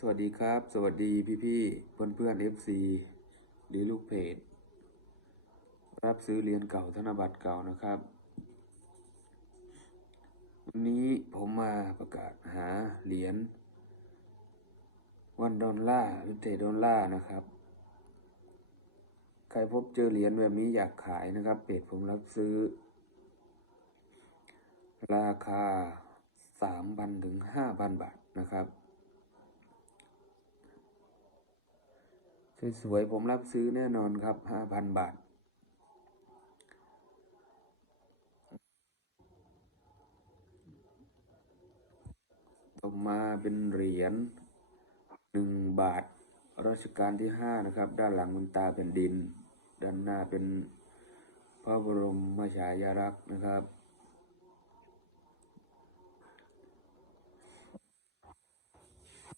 สวัสดีครับ สวัสดีพี่พี่เพื่อนเพื่อนๆ FC หรือลูกเพจ รับซื้อเหรียญเก่าธนบัตรเก่านะครับ วันนี้ผมมาประกาศหาเหรียญวันดอลลาร์หรือเทดอลลาร์นะครับ ใครพบเจอเหรียญแบบนี้อยากขายนะครับเพจผมรับซื้อ ราคาสามพันถึงห้าพันบาทนะครับ สวยๆผมรับซื้อแน่นอนครับห้าพันบาท ต่อมาเป็นเหรียญหนึ่งบาทรัชกาลที่ห้านะครับ ด้านหลังมันตาแผ่นดิน ด้านหน้าเป็นพระบรมฉายาลักษณ์นะครับ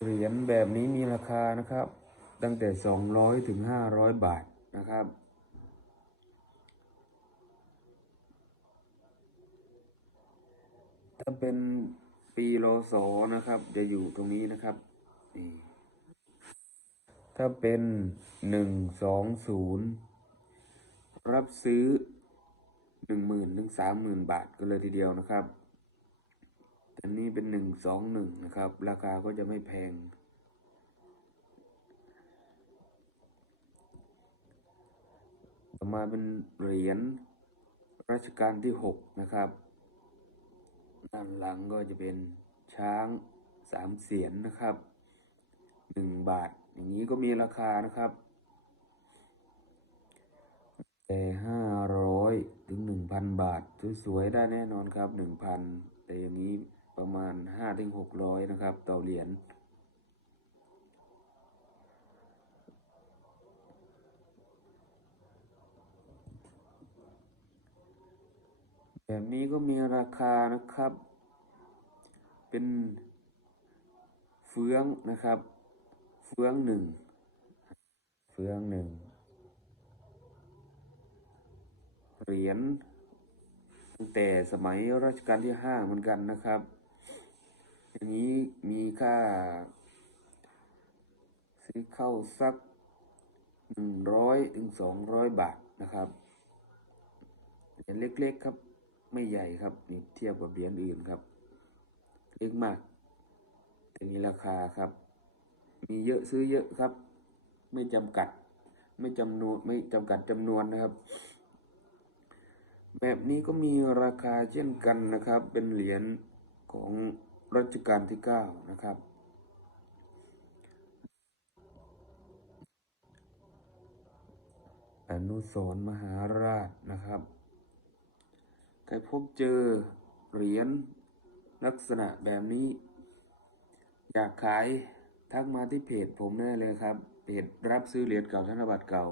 เหรียญแบบนี้มีราคานะครับ ตั้งแต่สองร้อยถึงห้าร้อยบาทนะครับ ถ้าเป็นปีโลโสนะครับ จะอยู่ตรงนี้นะครับ ถ้าเป็นหนึ่งสองศูนย์รับซื้อหนึ่งหมื่นถึงสามหมื่นบาทกันเลยทีเดียวนะครับ แต่นี่เป็นหนึ่งสองหนึ่งนะครับ ราคาก็จะไม่แพง ต่อมาเป็นเหรียญรัชกาลที่หกนะครับ ด้านหลังก็จะเป็นช้างสามเสียนนะครับหนึ่งบาท อย่างนี้ก็มีราคานะครับ แต่ห้าร้อยถึงหนึ่งพันบาท สวยๆได้แน่นอนครับหนึ่งพันแต่อย่างนี้ประมาณห้าถึงหกร้อยนะครับ ต่อเหรียญ แบบนี้ก็มีราคานะครับ เป็นเฟืองนะครับ เฟืองหนึ่งเฟืองหนึ่งเหรียญตั้งแต่สมัยรัชกาลที่ห้าเหมือนกันนะครับอันนี้มีค่า ซื้อเข้าสักหนึ่งร้อยถึงสองร้อยบาทนะครับเหรียญเล็กๆครับ ไม่ใหญ่ครับนี่เทียบกับเหรียญอื่นครับ เล็กมาก แต่มีราคาครับ มีเยอะซื้อเยอะครับ ไม่จำกัด ไม่จำนวนไม่จำกัดจำนวนนะครับ แบบนี้ก็มีราคาเช่นกันนะครับ เป็นเหรียญของรัชกาลที่เก้านะครับ อนุสรมหาราชนะครับ ใครพบเจอเหรียญลักษณะแบบนี้ อยากขายทักมาที่เพจผมได้เลยครับ เพจรับซื้อเหรียญเก่าธนบัตรเก่า